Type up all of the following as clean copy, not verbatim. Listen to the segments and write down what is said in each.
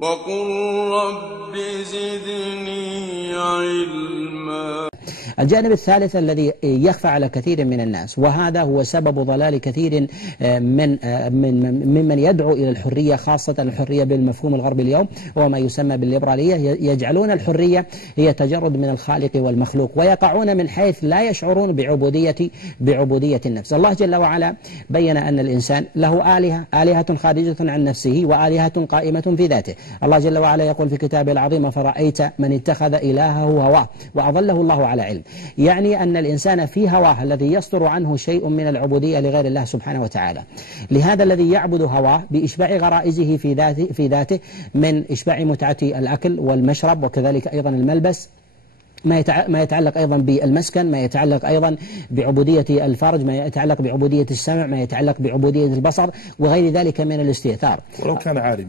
وقل رب زدني علما. الجانب الثالث الذي يخفى على كثير من الناس، وهذا هو سبب ضلال كثير ممن يدعو إلى الحرية، خاصة الحرية بالمفهوم الغربي اليوم، وهو ما يسمى بالليبرالية. يجعلون الحرية هي تجرد من الخالق والمخلوق، ويقعون من حيث لا يشعرون بعبودية النفس. الله جل وعلا بين أن الإنسان له آلهة خارجة عن نفسه وآلهة قائمة في ذاته. الله جل وعلا يقول في كتابه العظيم: فرأيت من اتخذ إلهه هواه وأضله الله على علم. يعني أن الإنسان في هواه الذي يصدر عنه شيء من العبودية لغير الله سبحانه وتعالى. لهذا الذي يعبد هواه بإشباع غرائزه في ذاته من إشباع متعة الأكل والمشرب، وكذلك أيضا الملبس، ما يتعلق أيضا بالمسكن، ما يتعلق أيضا بعبودية الفرج، ما يتعلق بعبودية السمع، ما يتعلق بعبودية البصر، وغير ذلك من الاستئثار.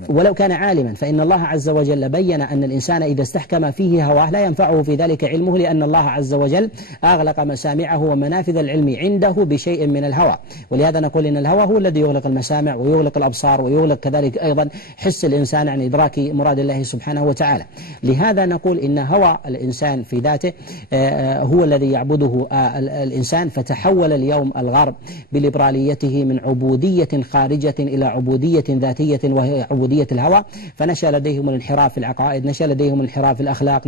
ولو كان عالما فإن الله عز وجل بين أن الإنسان إذا استحكم فيه هواه لا ينفعه في ذلك علمه، لأن الله عز وجل أغلق مسامعه ومنافذ العلم عنده بشيء من الهوى. ولهذا نقول إن الهوى هو الذي يغلق المسامع ويغلق الأبصار ويغلق كذلك أيضا حس الإنسان عن إدراك مراد الله سبحانه وتعالى. لهذا نقول إن هوى الإنسان في ذاته هو الذي يعبده الإنسان. فتحول اليوم الغرب بليبراليته من عبودية خارجة إلى عبودية ذاتية، وهي عبودية الهوى. فنشأ لديهم الانحراف في العقائد، نشأ لديهم الانحراف في الأخلاق،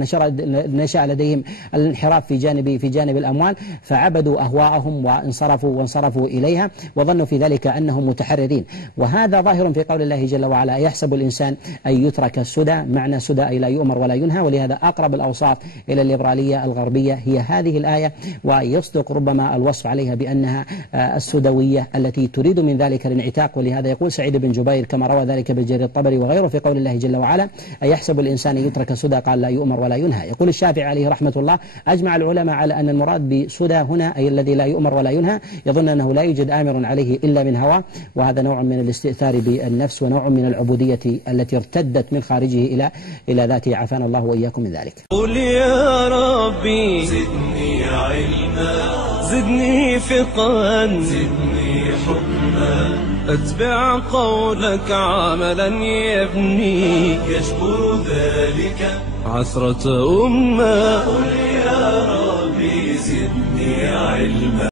نشأ لديهم الانحراف في جانب الأموال، فعبدوا أهواءهم وانصرفوا إليها، وظنوا في ذلك أنهم متحررين. وهذا ظاهر في قول الله جل وعلا: يحسب الإنسان أن يترك سدى. معنى سدى أي لا يؤمر ولا ينهى. ولهذا أقرب الأوصاف إلى الليبرالية الغربية هي هذه الآية، ويصدق ربما الوصف عليها بأنها السدوية التي تريد من ذلك الانعتاق. ولهذا يقول سعيد بن جبير كما روى ذلك بالجرير الطبري وغيره في قول الله جل وعلا: أيحسب الإنسان يترك سدى، قال لا يؤمر ولا ينهى. يقول الشافعي عليه رحمة الله: أجمع العلماء على أن المراد بسدى هنا أي الذي لا يؤمر ولا ينهى، يظن أنه لا يوجد آمر عليه إلا من هواه، وهذا نوع من الاستئثار بالنفس ونوع من العبودية التي ارتدت من خارجه إلى ذاته، عافانا الله وإياكم من ذلك. قل يا ربي زدني علما، زدني فقها، زدني حكما، أتبع قولك عملا يبني، يجبر ذلك عثرة أمة. قل يا ربي زدني علما.